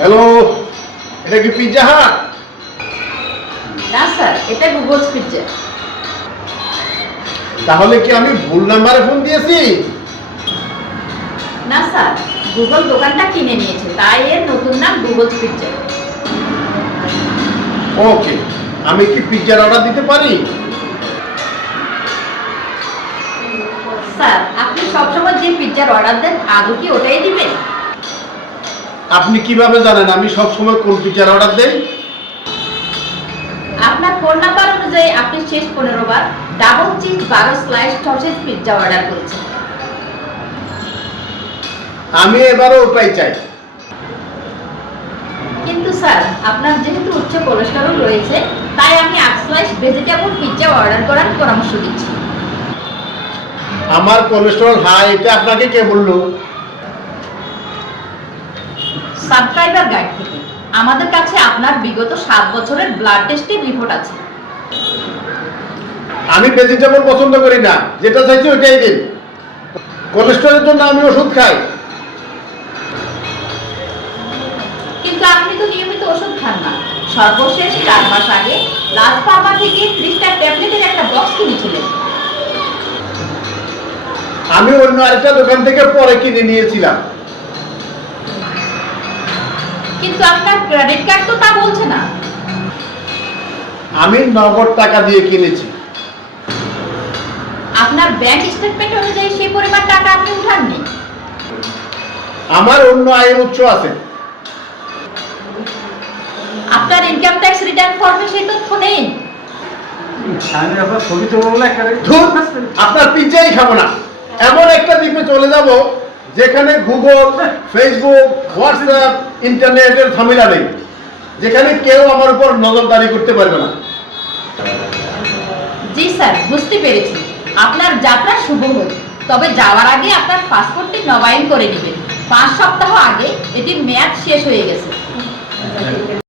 Hello, এটা কি Pizza Hut? না স্যার, এটা গুগলস পিৎজা। তাহলে কি আমি ভুল নাম্বারে ফোন দিয়েছি? না স্যার, গুগল দোকানটা কিনে নিয়েছে, তাই এর নতুন নাম গুগলস পিৎজা। ওকে, আমি কি পিৎজার অর্ডার দিতে পারি? স্যার, আপনি সবসময় যে পিৎজার অর্ডার দেন আদৌ কি ওটাই দিবেন? আপনি কিভাবে জানেন আমি সবসময় কোন পিৎজার অর্ডার দেই? আপনার ফোন নাম্বার অনুযায়ী আপনি শেষ 15 বার double cheese 12 slice sausage pizza order করেছেন। আমি এবারও ওটাই চাই। কিন্তু স্যার, আপনার যেহেতু উচ্চ কোলেস্টেরল রয়েছে, তাই আমি 8 স্লাইস ভেজিটেবল পিৎজা অর্ডার করার পরামর্শ দিচ্ছি। আমার কোলেস্টেরল হাই, এটা আপনাকে কে বললো? সাবস্ক্রাইবার গাইড থেকে। আমাদের কাছে আপনার বিগত 7 বছরের ব্লাড টেস্টের রিপোর্ট আছে। আমি ভেজিটেবল পছন্দ করি না, যেটা চাইছি ওইটাই দিন। কোলেস্টেরলের জন্য আমি ওষুধ খাই। কিন্তু আপনি তো নিয়মিত ওষুধ খান না। সর্বশেষ 4 মাস আগে লাল ফার্মা থেকে 30টা ট্যাবলেটের একটা বক্স কিনেছিলেন। আমি অন্য আরেকটা দোকান থেকে পরে কিনে নিয়েছিলাম। কিন্তু আপনার ক্রেডিট কার্ড তো তা বলছে না। আমি নগদ টাকা দিয়ে কিনেছি। আপনার ব্যাংক স্টেটমেন্ট অনুযায়ী সেই পরিমাণ টাকা আপনি উঠাননি। আমার অন্য আয়ের উৎস আছে। আপনার ইনকাম ট্যাক্স রিটার্ন ফর্মে সেই তথ্য নেই। ধুর, আপনার পিৎজাই খাবো না। এমন একটা দ্বীপে চলে যাব যেখানে গুগল, ফেসবুক, হোয়াটসঅ্যাপ, ইন্টারনেটের ঝামেলা নেই, যেখানে কেউ আমার উপর নজরদারি করতে পারবে না। জি স্যার, বুঝতে পেরেছি। আপনার যাত্রা শুভ হোক, তবে যাওয়ার আগে আপনার পাসপোর্টটি নবায়ন করে নেবেন। 5 সপ্তাহ আগে এটির মেয়াদ শেষ হয়ে গেছে।